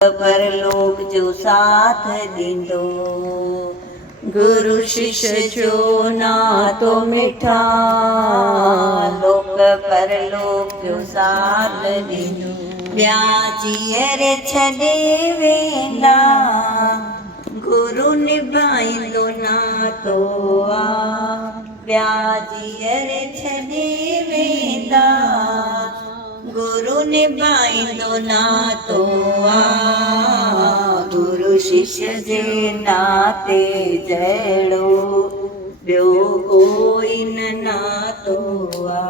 परलोक जो साथ ॾींदो। गुरु शिष्य जो नातो मिठा, लोक परलोक जो साथ ॾींदो। ॿिया जीअर छॾे वेंदा, गुरु निभाईंदो नातो आ। ॿिया जीअर छॾे वेंदा, गुरु निभाईंदो नातो आ। गुरु शिष्य जे नाते जहिड़ो ॿियो कोई न नातो आ।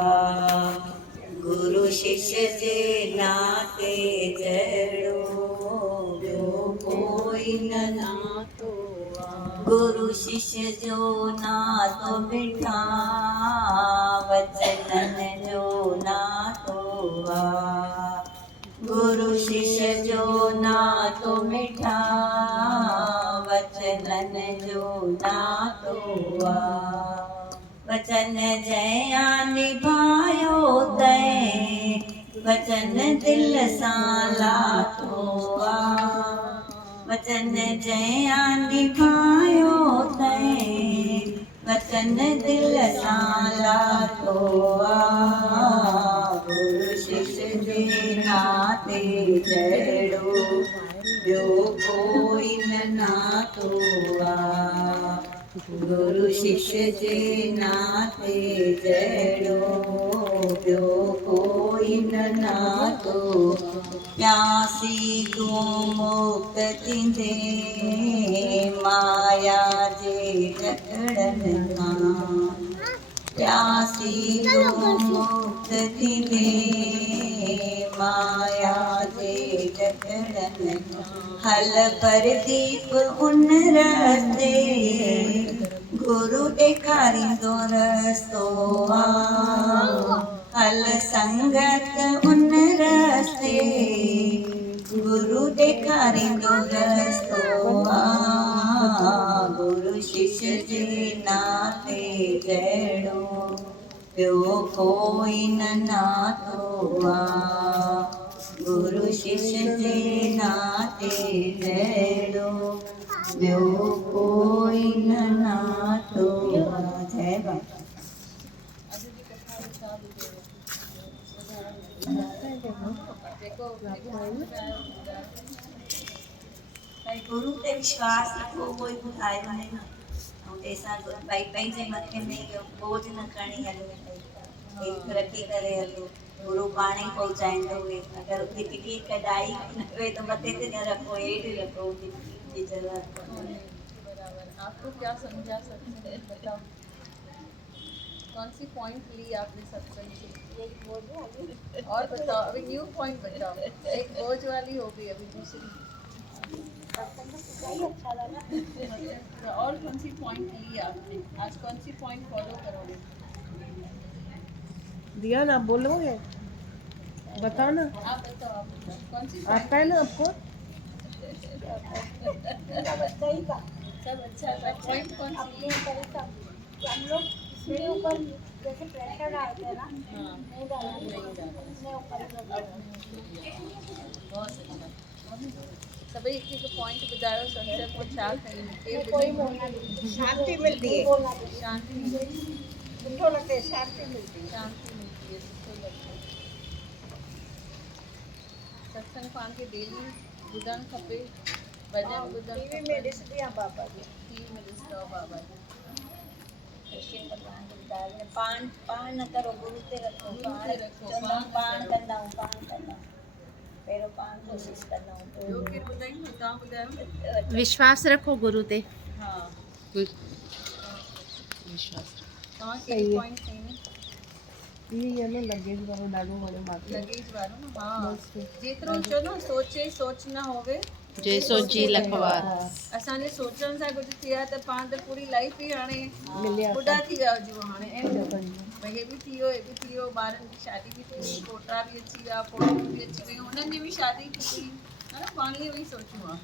गुरु शिष्य जे नाते जहिड़ो ॿियो कोई न नातो आ। गुरु शिष्य जो नातो मिठा, वचननि जो नातो आ। गुरु शिष्य जो नातो मिठा, वचननि जो नातो आ। वचन जया निभायो तैं, वचन दिल सां लाथो आ। वचन जया निभायो तैं, वचन दिल सां लाथो आ। गुरु शिष्य जे नाते जहिड़ो ॿियो कोई न नातो आ। गुरु शिष्य जे नाते जहिड़ो ॿियो कोई न नातो। प्यासी तूं मुक्त थींदे माया जे जकड़नि खां। प्यासी तूं मुक्त थींदे माया जे जकड़नि खां। हल परदीप उन रस्ते, गुरु ॾेखारींदो रस्तो आ। हल संगत उन रस्ते, गुरु ॾेखारींदो रस्तो आ। गुरु शिष्य जे नाते जहिड़ो ॿियो कोई न नातो आ। गुरु शिष्य जे नाते जहिड़ो ॿियो कोई न नातो आ। जय बाबा। गुरु ते विश्वास रखो, कोई ॿुधायो न ऐं तंहिंसां भई पंहिंजे मथे में इहो बोझ न खणी हलो। हेठि रखी करे हलो, गुरु पाण ई पहुचाईंदो। अगरि उते किटी कढाई न हुए तो मथे ते न रखो, हेठि रखो जी जगह। आपको क्या समझा सत्संग बताओ? कौन सी पॉइंट ली आपने सत्संग से? एक बोझ वाली। और बताओ, अभी न्यू पॉइंट बताओ। एक बोझ वाली हो गई, अभी दूसरी। अच्छा लगा। और कौन सी पॉइंट ली आपने? आज कौन सी पॉइंट फॉलो करोगे? दिया ना, बोलोगे बताओ ना। आप बताओ कौन सी आता है ना आपको? सब अच्छा था। पॉइंट कौन सी? हम लोग इसके ऊपर जैसे प्रेशर डालते हैं ना, नहीं डालना, अपने ऊपर बहुत अच्छा। सभी एक पॉइंट ॿुधायो सत्संग को छा कयूं? कोई बोलना नहीं, शांति मिलती है। शांति सुठो लगता है, शांति मिलती है। शांति मिलती है, सुठो लगता है। सत्संग पाण खे डेली ॿुधणु खपे, भॼन ॿुधणु टीवी में ॾिसंदी आहियां बाबा जी। टीवी में ॾिसंदो आहे बाबा जी। कृष्ण भॻवान जो ॿुधायो आहे, पाण न करो, गुरु ते रखो। गुरु ते रखो, पाण कंदा आहियूं। पहिरियों पाण कोशिशि कंदा आहियूं। ॿियो केरु ॿुधाईंदो? तव्हां ॿुधायो। विश्वास रखो गुरु ते। हा, विश्वास तव्हां कहिड़ी पॉइंट खई न? इहे न लगेज वारो ॾाढो वणे मूंखे। लगेज वारो न? हा, जेतिरो चओ न, सोचे सोच न होवे जे सोची लखवार। असांजे सोचण सां कुझु थिया त पाण त पूरी लाइफ ई हाणे मिलिया ॿुढा थी विया हुजूं हाणे। भई हे बि थी वियो, हे बि थी वियो, ॿारनि जी शादी बि थी वई, पोटा बि अची विया, पोटियूं बि अची वियूं, हुननि जी बि शादी थी वई, है न? पाण इहो ई सोचियो आहे।